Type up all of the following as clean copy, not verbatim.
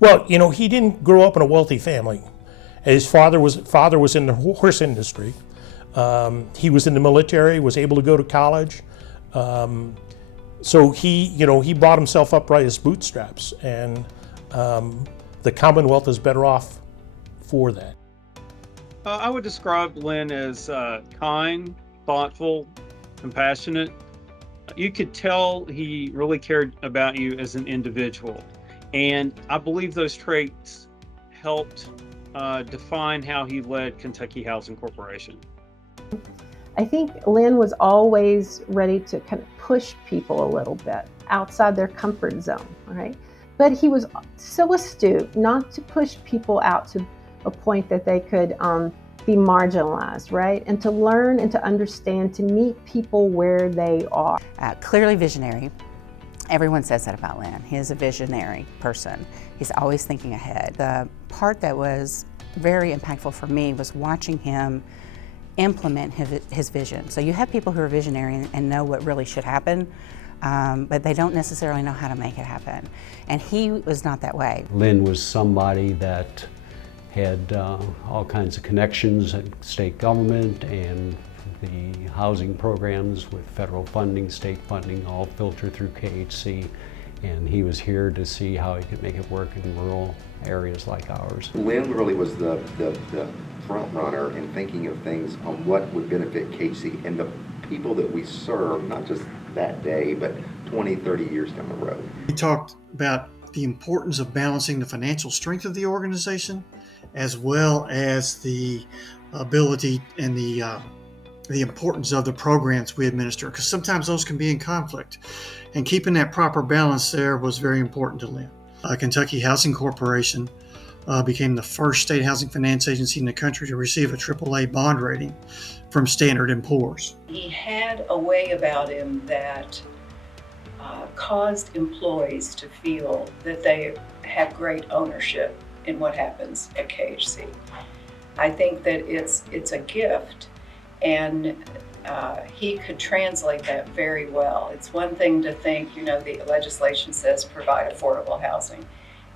Well, he didn't grow up in a wealthy family. His father was in the horse industry. He was in the military, was able to go to college. So he brought himself up by his bootstraps, and the Commonwealth is better off for that. I would describe Lynn as kind, thoughtful, compassionate. You could tell he really cared about you as an individual. And I believe those traits helped define how he led Kentucky Housing Corporation. I think Lynn was always ready to kind of push people a little bit outside their comfort zone, right? But he was so astute not to push people out to a point that they could be marginalized, right? And to learn and to understand, to meet people where they are. Clearly visionary. Everyone says that about Lynn. He is a visionary person. He's always thinking ahead. The part that was very impactful for me was watching him implement his vision. So you have people who are visionary and know what really should happen, but they don't necessarily know how to make it happen. And he was not that way. Lynn was somebody that had all kinds of connections at state government, and the housing programs with federal funding, state funding, all filter through KHC. And he was here to see how he could make it work in rural areas like ours. Lynn really was the front runner in thinking of things on what would benefit KC and the people that we serve, not just that day, but 20, 30 years down the road. He talked about the importance of balancing the financial strength of the organization as well as the ability and the importance of the programs we administer, because sometimes those can be in conflict. And keeping that proper balance there was very important to Lynn. Kentucky Housing Corporation became the first state housing finance agency in the country to receive a AAA bond rating from Standard & Poor's. He had a way about him that caused employees to feel that they have great ownership in what happens at KHC. I think that it's a gift, and he could translate that very well. It's one thing to think, the legislation says provide affordable housing.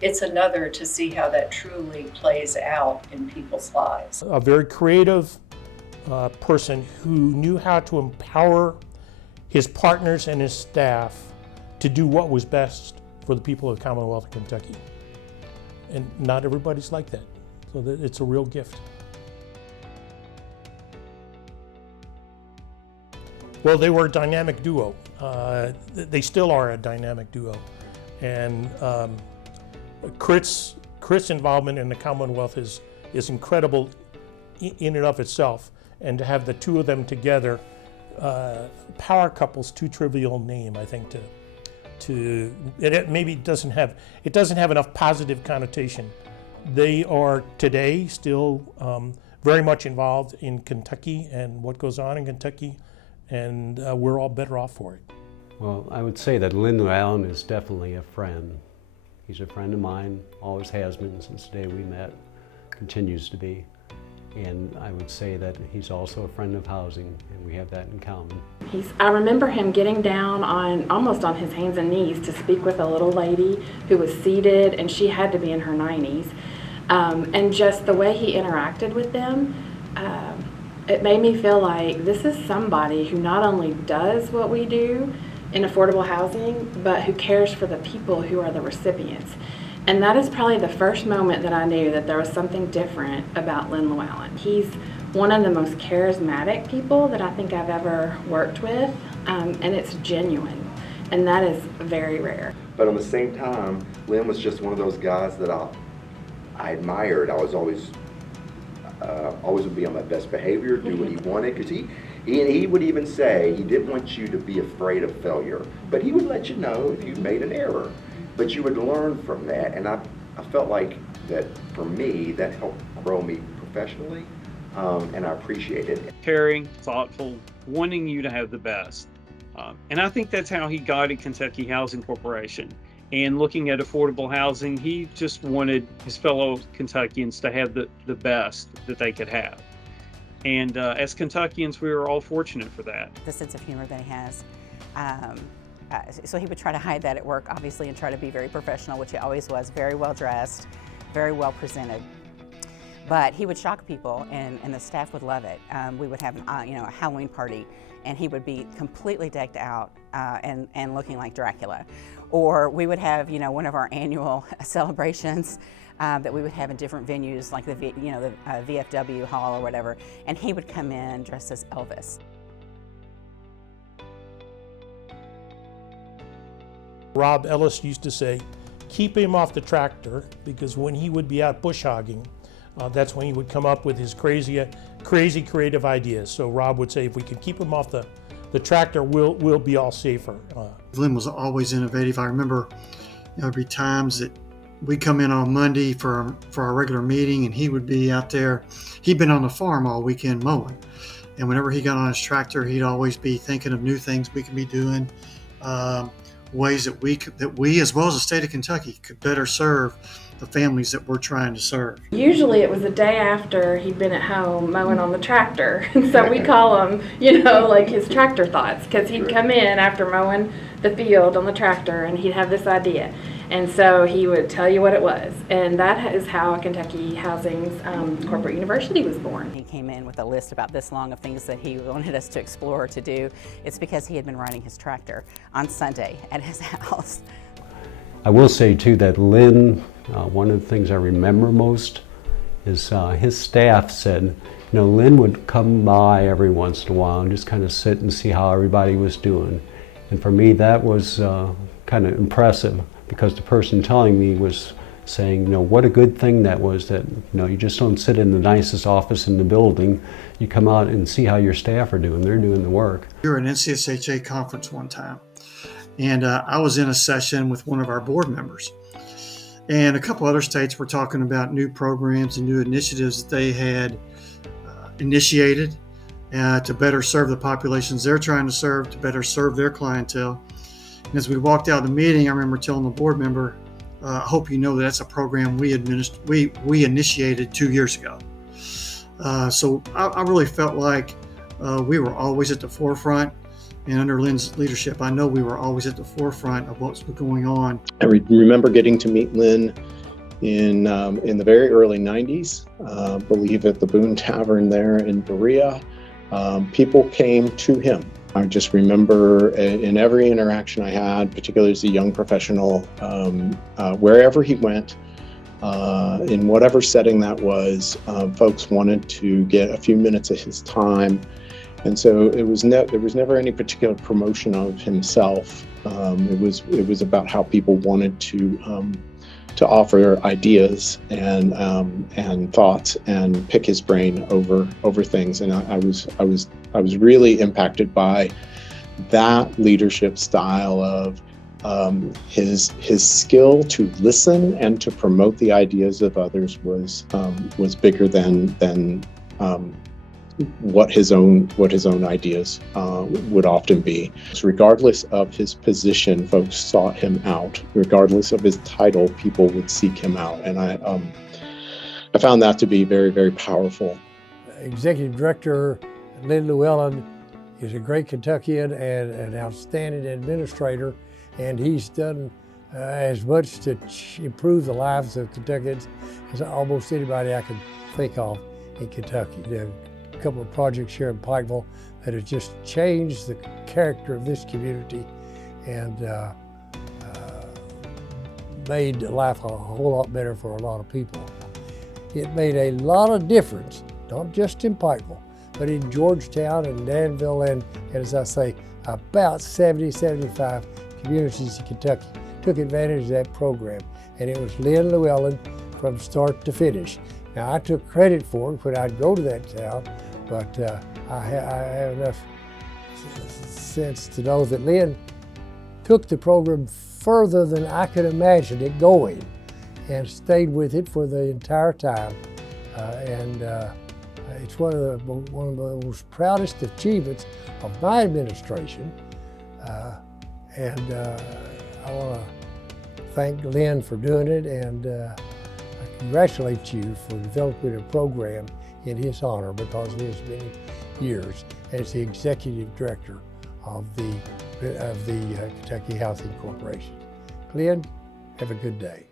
It's another to see how that truly plays out in people's lives. A very creative person who knew how to empower his partners and his staff to do what was best for the people of the Commonwealth of Kentucky. And not everybody's like that, so it's a real gift. Well, they were a dynamic duo. They still are a dynamic duo. And Chris' involvement in the Commonwealth is incredible in and of itself. And to have the two of them together, power couple's too trivial a name, I think, it maybe doesn't have enough positive connotation. They are today still very much involved in Kentucky and what goes on in Kentucky, and we're all better off for it. Well, I would say that Lynn Luallen is definitely a friend. He's a friend of mine, always has been since the day we met, continues to be. And I would say that he's also a friend of housing, and we have that in common. I remember him getting down almost on his hands and knees to speak with a little lady who was seated, and she had to be in her 90s. And just the way he interacted with them, it made me feel like this is somebody who not only does what we do in affordable housing, but who cares for the people who are the recipients. And that is probably the first moment that I knew that there was something different about Lynn Luallen. He's one of the most charismatic people that I think I've ever worked with, and it's genuine, and that is very rare. But at the same time, Lynn was just one of those guys that I admired. I was always would be on my best behavior, do what he wanted, because he would even say he didn't want you to be afraid of failure, but he would let you know if you made an error. But you would learn from that, and I felt like that for me, that helped grow me professionally, and I appreciated it. Caring, thoughtful, wanting you to have the best. And I think that's how he guided Kentucky Housing Corporation. And looking at affordable housing, he just wanted his fellow Kentuckians to have the best that they could have. And as Kentuckians, we were all fortunate for that. The sense of humor that he has. So he would try to hide that at work, obviously, and try to be very professional, which he always was, very well dressed, very well presented. But he would shock people, and the staff would love it. We would have a Halloween party, and he would be completely decked out and looking like Dracula. Or we would have one of our annual celebrations that we would have in different venues, like the VFW hall or whatever, and he would come in dressed as Elvis. Rob Ellis used to say, keep him off the tractor, because when he would be out bush hogging, that's when he would come up with his crazy creative ideas. So Rob would say, if we can keep him off the tractor, we'll be all safer. Lynn was always innovative. I remember there'd be times that we'd come in on Monday for our regular meeting, and he would be out there. He'd been on the farm all weekend mowing, and whenever he got on his tractor, he'd always be thinking of new things we could be doing, ways that we, as well as the state of Kentucky, could better serve the families that we're trying to serve. Usually it was the day after he'd been at home mowing on the tractor. And so we call him, like his tractor thoughts, because he'd come in after mowing the field on the tractor and he'd have this idea. And so he would tell you what it was. And that is how Kentucky Housing's Corporate University was born. He came in with a list about this long of things that he wanted us to explore, to do. It's because he had been riding his tractor on Sunday at his house. I will say too that Lynn, one of the things I remember most is his staff said, Lynn would come by every once in a while and just kind of sit and see how everybody was doing. And for me, that was kind of impressive, because the person telling me was saying, what a good thing that was, that you just don't sit in the nicest office in the building. You come out and see how your staff are doing. They're doing the work. We were at an NCSHA conference one time, and I was in a session with one of our board members. And a couple other states were talking about new programs and new initiatives that they had initiated to better serve the populations they're trying to serve, to better serve their clientele. And as we walked out of the meeting, I remember telling the board member, I hope you know that that's a program we initiated 2 years ago. So I really felt like we were always at the forefront. And under Lynn's leadership, I know we were always at the forefront of what's going on. I remember getting to meet Lynn in the very early 90s, I believe at the Boone Tavern there in Berea. People came to him. I just remember in every interaction I had, particularly as a young professional, wherever he went, in whatever setting that was, folks wanted to get a few minutes of his time. And so there was never any particular promotion of himself. It was about how people wanted to offer ideas and thoughts and pick his brain over things. And I was really impacted by that leadership style of his skill to listen and to promote the ideas of others was bigger than what his own ideas would often be. So regardless of his position, folks sought him out. Regardless of his title, people would seek him out, and I found that to be very, very powerful. Executive Director Lynn Luallen is a great Kentuckian and an outstanding administrator, and he's done as much to improve the lives of Kentuckians as almost anybody I can think of in Kentucky. A couple of projects here in Pikeville that have just changed the character of this community and made life a whole lot better for a lot of people. It made a lot of difference, not just in Pikeville, but in Georgetown and Danville and as I say, about 70, 75 communities in Kentucky took advantage of that program. And it was Lynn Luallen from start to finish. Now, I took credit for it when I'd go to that town, but I have enough sense to know that Lynn took the program further than I could imagine it going and stayed with it for the entire time. It's one of the most proudest achievements of my administration. I want to thank Lynn for doing it, and I congratulate you for developing a program in his honor because of his many years as the executive director of the of the Kentucky Housing Corporation. Glenn, have a good day.